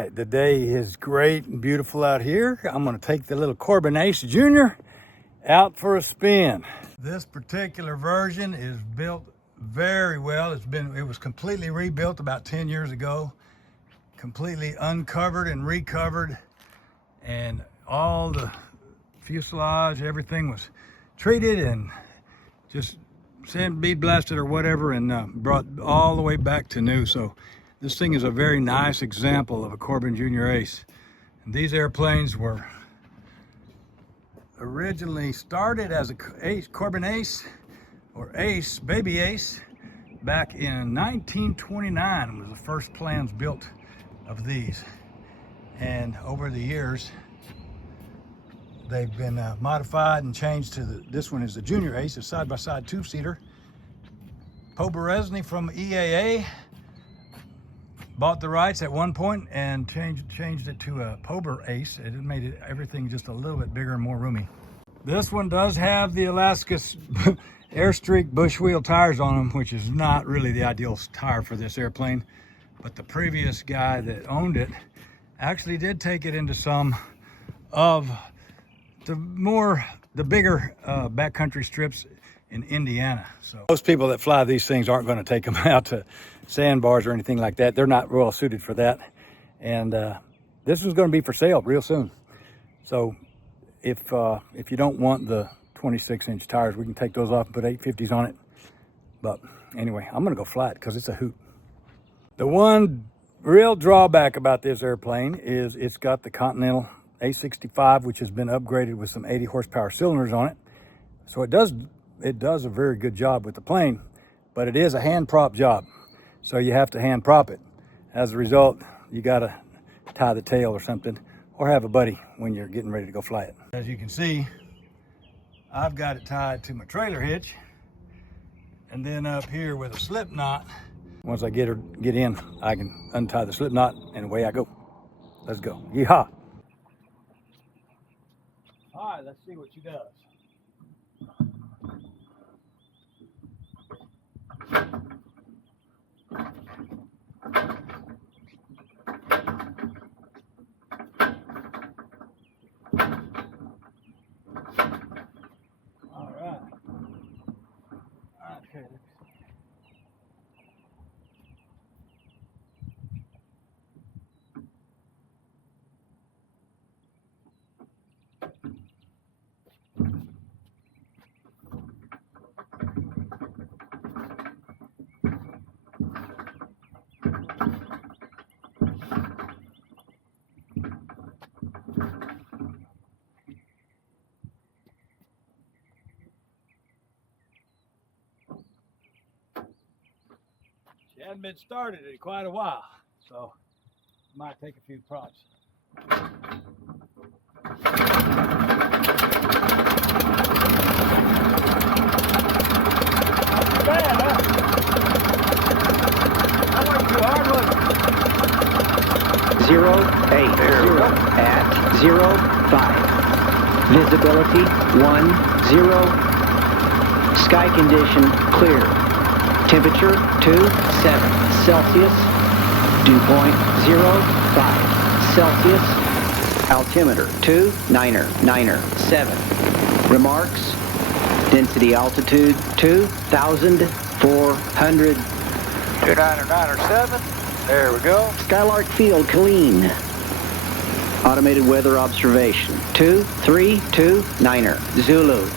right, the day is great and beautiful out here. I'm gonna take the little Corben Ace Jr out for a spin. This particular version is built very well. It was completely rebuilt about 10 years ago, completely uncovered and recovered, and all the fuselage, everything was treated and just sand bead blasted or whatever, and brought all the way back to new. So this thing is a very nice example of a Corbin Junior Ace. And these airplanes were originally started as a Corben Ace or Ace, baby Ace, back in 1929 was the first plans built of these. And over the years, they've been modified and changed to this one is the Junior Ace, a side-by-side two-seater. Poberenzy from EAA bought the rights at one point and changed it to a Corben Ace. It made everything just a little bit bigger and more roomy. This one does have the Alaska Airstreak bush wheel tires on them, which is not really the ideal tire for this airplane. But the previous guy that owned it actually did take it into some of the bigger backcountry strips in Indiana. So most people that fly these things aren't going to take them out to sandbars or anything like that. They're not well suited for that. And this is going to be for sale real soon. So if you don't want the 26-inch tires, we can take those off and put 850s on it. But anyway, I'm going to go fly it because it's a hoot. The one real drawback about this airplane is it's got the Continental A65, which has been upgraded with some 80 horsepower cylinders on it. So it does a very good job with the plane, but it is a hand prop job. So you have to hand prop it. As a result, you got to tie the tail or something, or have a buddy when you're getting ready to go fly it. As you can see, I've got it tied to my trailer hitch, and then up here with a slip knot. Once I get in, I can untie the slip knot and away I go. Let's go. Yeehaw. All right, let's see what she does. All right. Okay. She hadn't been started in quite a while, so it might take a few props. Not too bad, huh? That wasn't too hard, was it? 080 at 05. Visibility 10. Sky condition clear. Temperature 27 Celsius. Dew point 05 Celsius. Altimeter 2997. Remarks. Density altitude 2,400. 2997. There we go. Skylark Field, Killeen. Automated weather observation 2329er Zulu.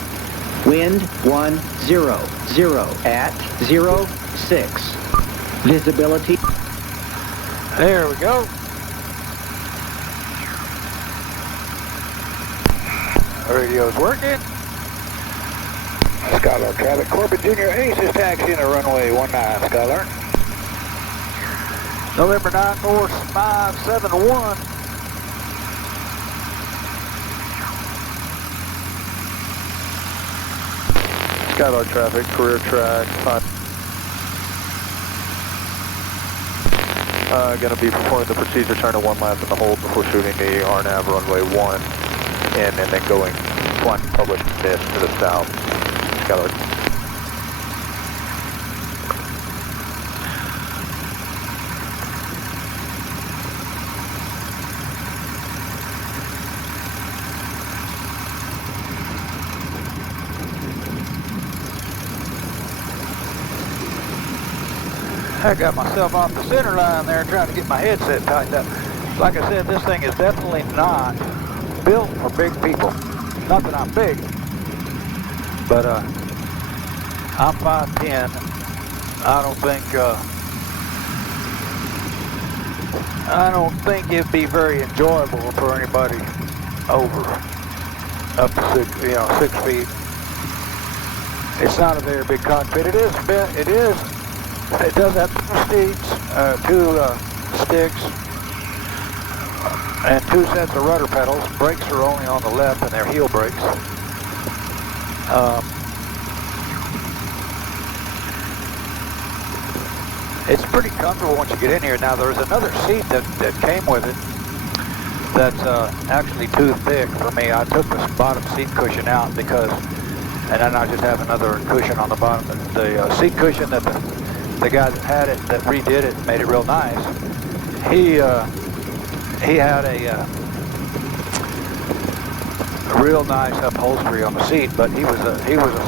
Wind 100 at 06. Visibility. There we go. Radio's working. Skylark traffic. Corbin Jr Ace is taxiing at runway 19, Skylark. November 94571. Skylark traffic, career track. Going to be performing the procedure, turning one lap in the hold before shooting the RNAV runway 1, and then going flying public mist to the south. Skylark. I got myself off the center line there trying to get my headset tightened up. Like I said, this thing is definitely not built for big people. Not that I'm big, but I'm 5'10". I don't think it'd be very enjoyable for anybody over up to 6 feet. It's not a very big cockpit. It does have 2 seats, 2 sticks, and 2 sets of rudder pedals. Brakes are only on the left, and they're heel brakes. It's pretty comfortable once you get in here. Now, there's another seat that came with it that's actually too thick for me. I took this bottom seat cushion out because, and then I just have another cushion on the bottom. The seat cushion that the guy that had it, that redid it, made it real nice. He had a real nice upholstery on the seat, but he was a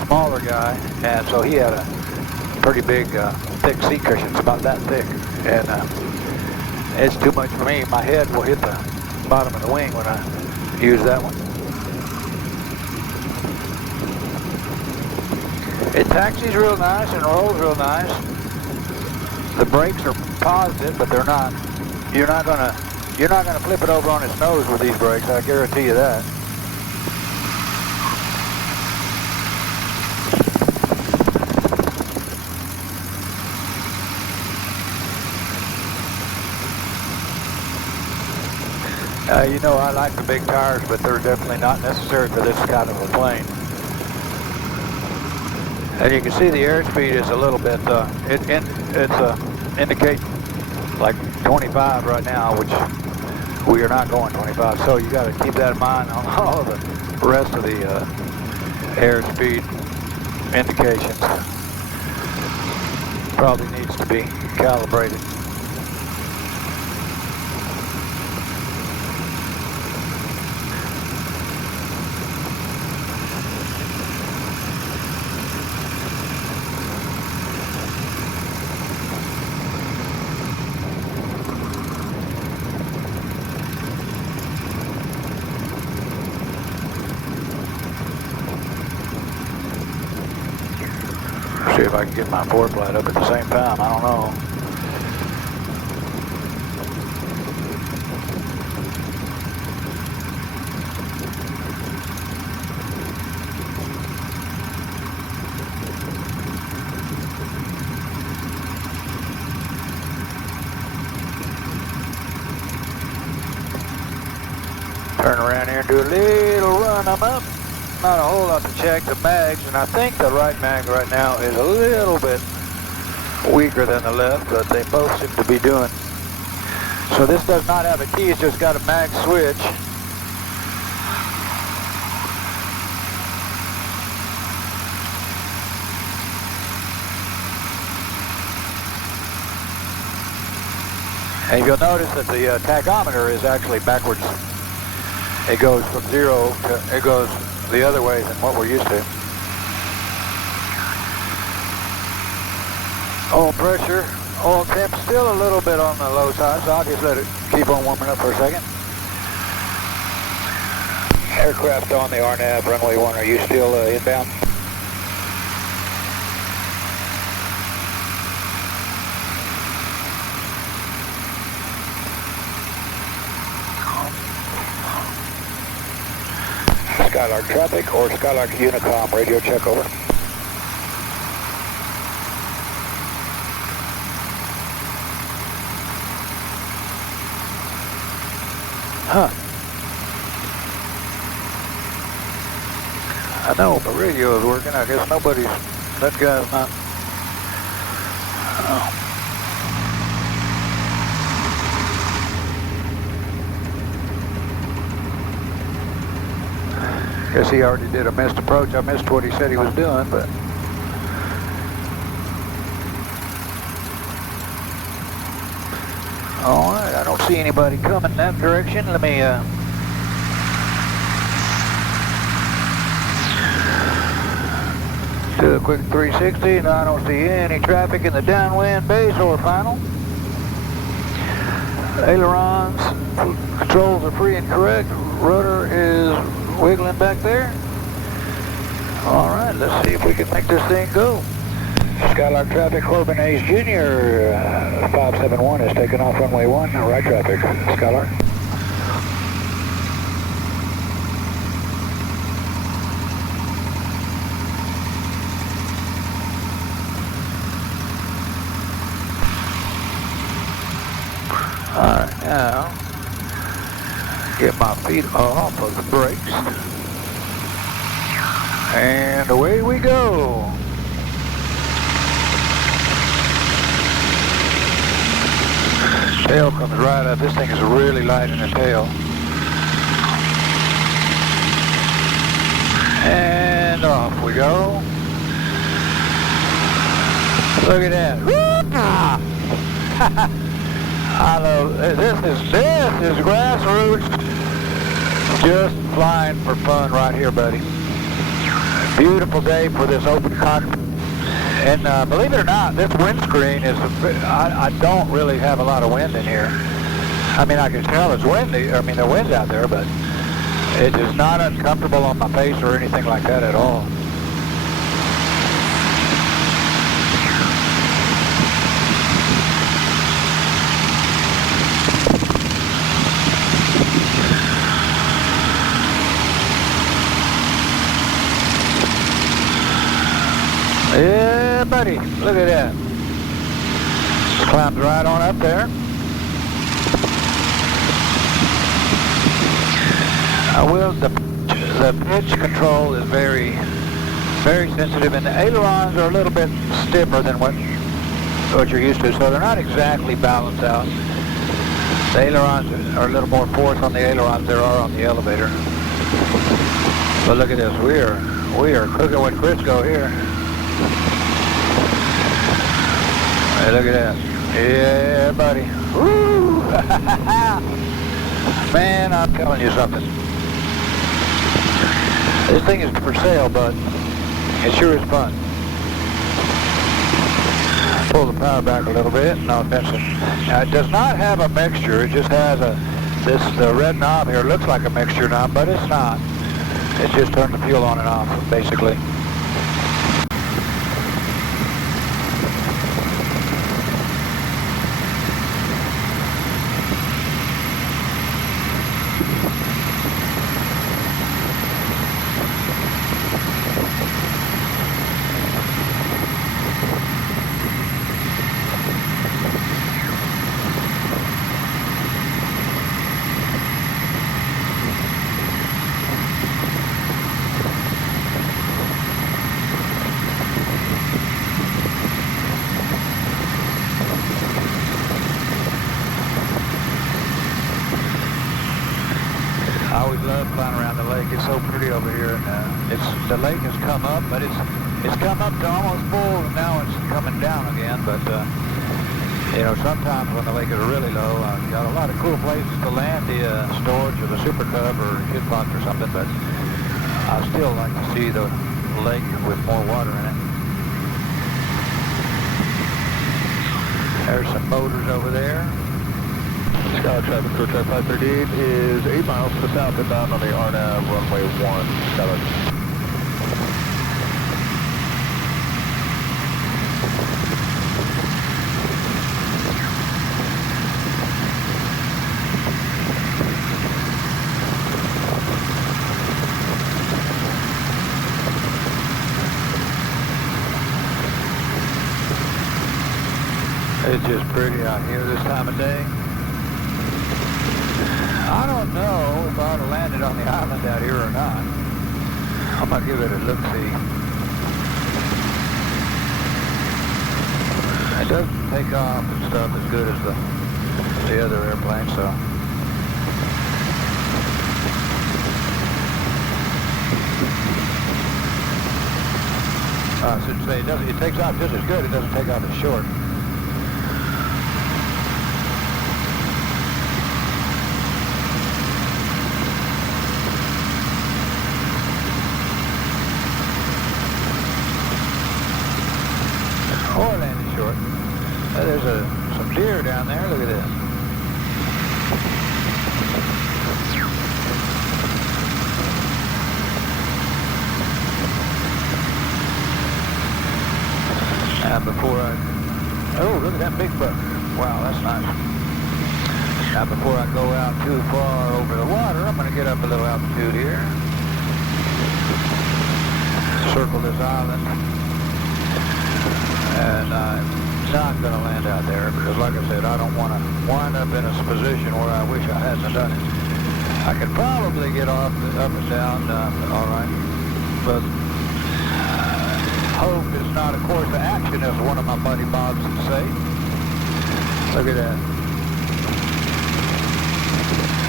smaller guy, and so he had a pretty big thick seat cushion. It's about that thick, and it's too much for me. My head will hit the bottom of the wing when I use that one. It taxis real nice and rolls real nice. The brakes are positive, but they're not. You're not gonna flip it over on its nose with these brakes. I guarantee you that. You know, I like the big tires, but they're definitely not necessary for this kind of a plane. And you can see the airspeed is a little bit, it's indicating like 25 right now, which we are not going 25. So you got to keep that in mind on all of the rest of the airspeed indications. Probably needs to be calibrated. See if I can get my fork light up at the same time. I don't know. Turn around here and do a little run. I'm up. Not a whole lot to check. The mags, and I think the right mag right now is a little bit weaker than the left, but they both seem to be doing. So this does not have a key, it's just got a mag switch. And you'll notice that the tachometer is actually backwards. It goes from 0 to, it goes the other way than what we're used to. Oil pressure, oil temp still a little bit on the low side, so I'll just let it keep on warming up for a second. Aircraft on the RNAV, runway 1, are you still inbound? Skylark traffic or Skylark Unicom, radio check over. Huh. I know the radio is working. I guess nobody's, that guy's not. Oh. Guess he already did a missed approach. I missed what he said he was doing, but. All right, I don't see anybody coming that direction. Let me, Do a quick 360, and I don't see any traffic in the downwind base or final. Ailerons, controls are free and correct. Rudder is wiggling back there. All right, let's see if we can make this thing go. Skylark traffic, Corben Ace Jr 571 is taking off runway 1, right traffic, Skylark. Alright, now, get my feet off of the brakes. And away we go. Tail comes right up. This thing is really light in the tail. And off we go. Look at that. I love this is grassroots, just flying for fun right here, buddy. Beautiful day for this open cockpit, and believe it or not, this windscreen is. I don't really have a lot of wind in here. I mean, I can tell it's windy. I mean, the wind's out there, but it is not uncomfortable on my face or anything like that at all. Yeah, buddy, look at that. Climbed right on up there. The pitch control is very sensitive, and the ailerons are a little bit stiffer than what you're used to, so they're not exactly balanced out. The ailerons are a little more force on the ailerons there are on the elevator. But look at this, we are cooking with Crisco here. Hey, look at that. Yeah, buddy. Woo! Man, I'm telling you something. This thing is for sale, but it sure is fun. Pull the power back a little bit, and I'll fence it. Now, it does not have a mixture. It just has the red knob here looks like a mixture knob, but it's not. It just turns the fuel on and off, basically. I always love flying around the lake. It's so pretty over here, and the lake has come up, but it's come up to almost full, and now it's coming down again. But you know, sometimes when the lake is really low, I've got a lot of cool places to land the storage of the Super Cub or Kid Fox or something. But I still like to see the lake with more water in it. There's some motors over there. Skylark traffic, Tour Track 538 is 8 miles to the south inbound on the RNAV runway 1, Skylark. It's just pretty out here this time of day. I don't know if I ought to land it on the island out here or not. I'm going to give it a look-see. It doesn't take off and stuff as good as the other airplane, so. I should say it takes off just as good. It doesn't take off as short. Look at this. Now before oh, look at that big buck. Wow, that's nice. Now before I go out too far over the water, I'm going to get up a little altitude here. Circle this island. And I'm not going to land out there because, like I said, I don't want to wind up in a position where I wish I hadn't done it. I could probably get off up and down, all right, but hope is not a course of action, as one of my buddy Bobs would say. Look at that.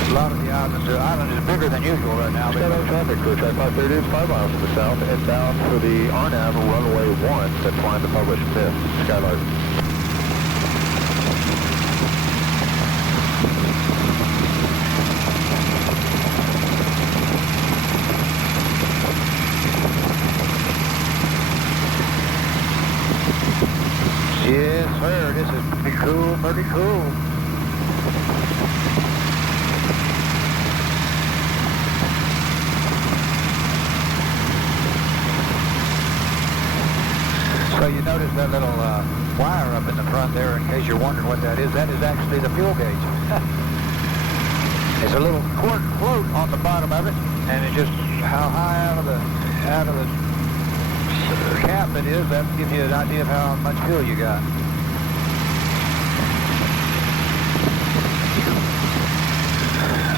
A lot of the island is bigger than usual right now. Shutdown traffic, clear track 530 is 5 miles to the south, inbound for the RNAV runway 1 that's flying the published myth, Skylark. Yes, sir. This is pretty cool, pretty cool. So you notice that little wire up in the front there, in case you're wondering what that is actually the fuel gauge. It's a little cork float on the bottom of it, and it just, how high out of the cap it is, that gives you an idea of how much fuel you got.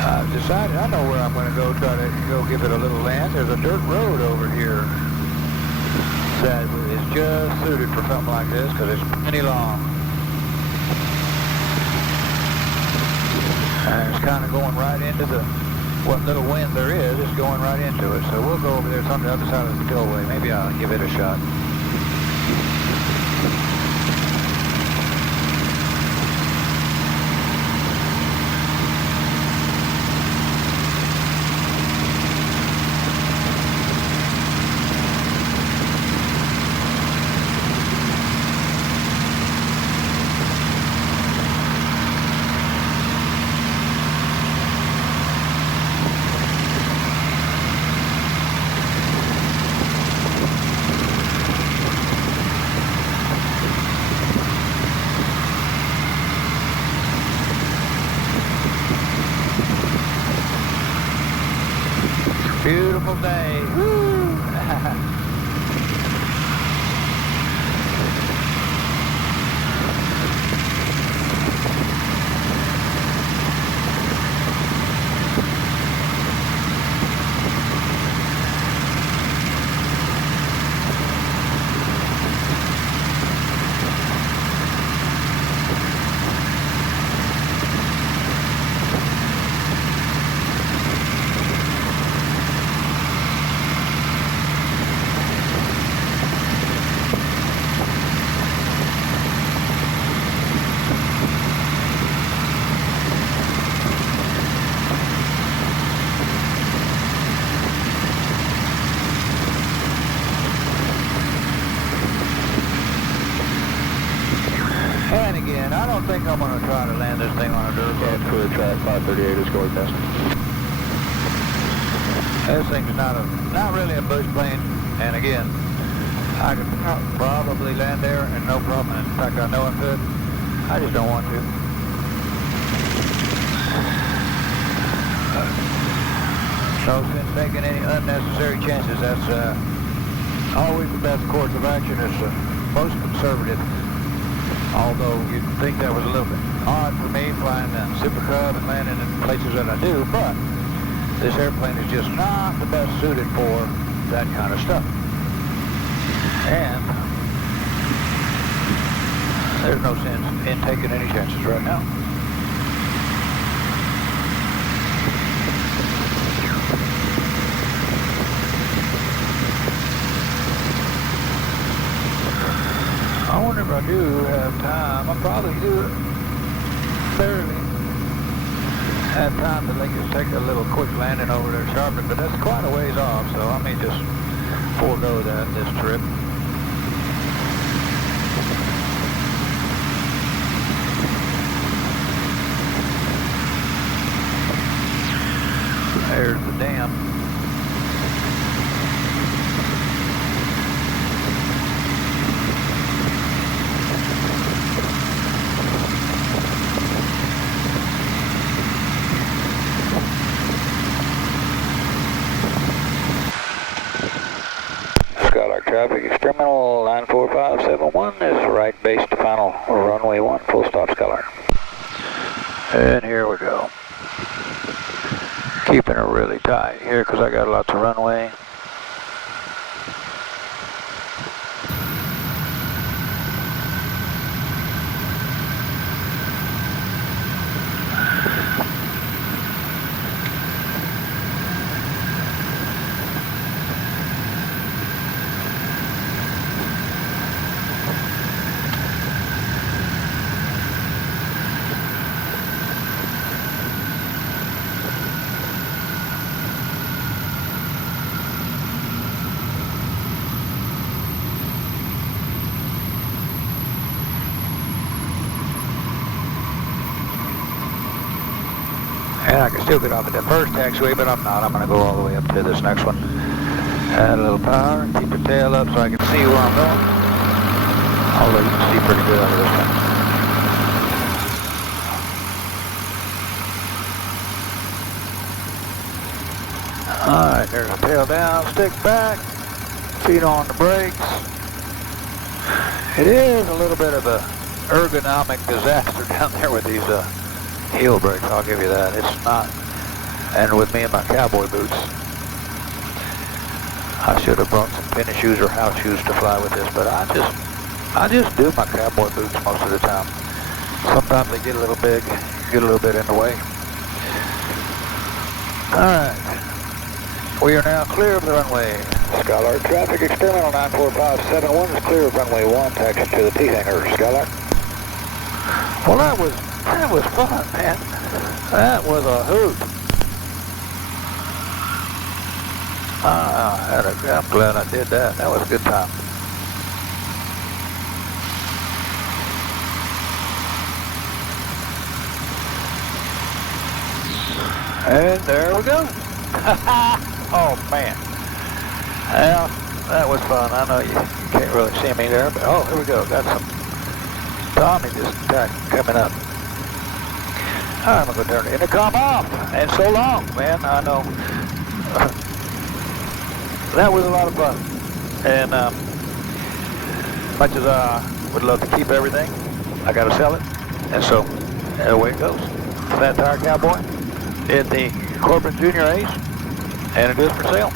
I've decided, I know where I'm going to go, try to go give it a little land. There's a dirt road over here that is just suited for something like this because it's pretty long. And it's kind of going right into what little wind there is going right into it. So we'll go over there. It's on the other side of the spillway. Maybe I'll give it a shot. Beautiful day. Woo! And again, I don't think I'm going to try to land this thing on a dirt road. Clear track 538 is going past. This thing's not really a bush plane, and again, I could probably land there and no problem. In fact, I know I could. I just don't want to. No sense taking any unnecessary chances. That's always the best course of action. Is the most conservative. Although you'd think that was a little bit odd for me flying the Super Cub and landing in places that I do, but this airplane is just not the best suited for that kind of stuff. And there's no sense in taking any chances right now. I wonder if I do have time. I probably do barely have time to just take a little quick landing over there sharply, but that's quite a ways off, so I may just forego that this trip. There's the dam. Skylark traffic, experimental 94571 is right base to final runway 1, full stop Skylark. And here we go. Keeping it really tight here because I got lots of runway. And I can still get off at that first taxiway, but I'm not. I'm going to go all the way up to this next one. Add a little power, keep the tail up so I can see where I'm going. Although you can see pretty good out of this one. Alright, there's the tail down, stick back, feet on the brakes. It is a little bit of a ergonomic disaster down there with these heel brakes, I'll give you that. It's not. And with me and my cowboy boots, I should have brought some tennis shoes or house shoes to fly with this, but I just do my cowboy boots most of the time. Sometimes they get a little big, get a little bit in the way. Alright. We are now clear of the runway. Skylark traffic, experimental 94571 is clear of runway 1, taxi to the T-hangar. Skylark. Well, that was fun, man. That was a hoot. I'm glad I did that. That was a good time. And there we go. Oh, man. Well, that was fun. I know you can't really see me there, but oh, here we go. Got some Tommy just coming up. I'm going to turn the intercom off. And so long, man. I know. That was a lot of fun. And much as I would love to keep everything, I got to sell it. And so, away it goes. Fat Tire Cowboy in the Corbin Junior Ace. And it is for sale.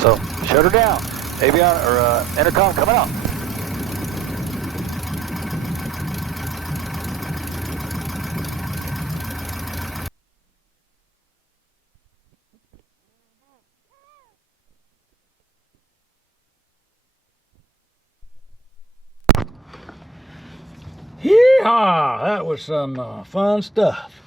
So, shut her down. Avion, or intercom coming out. Yeehaw! That was some fun stuff.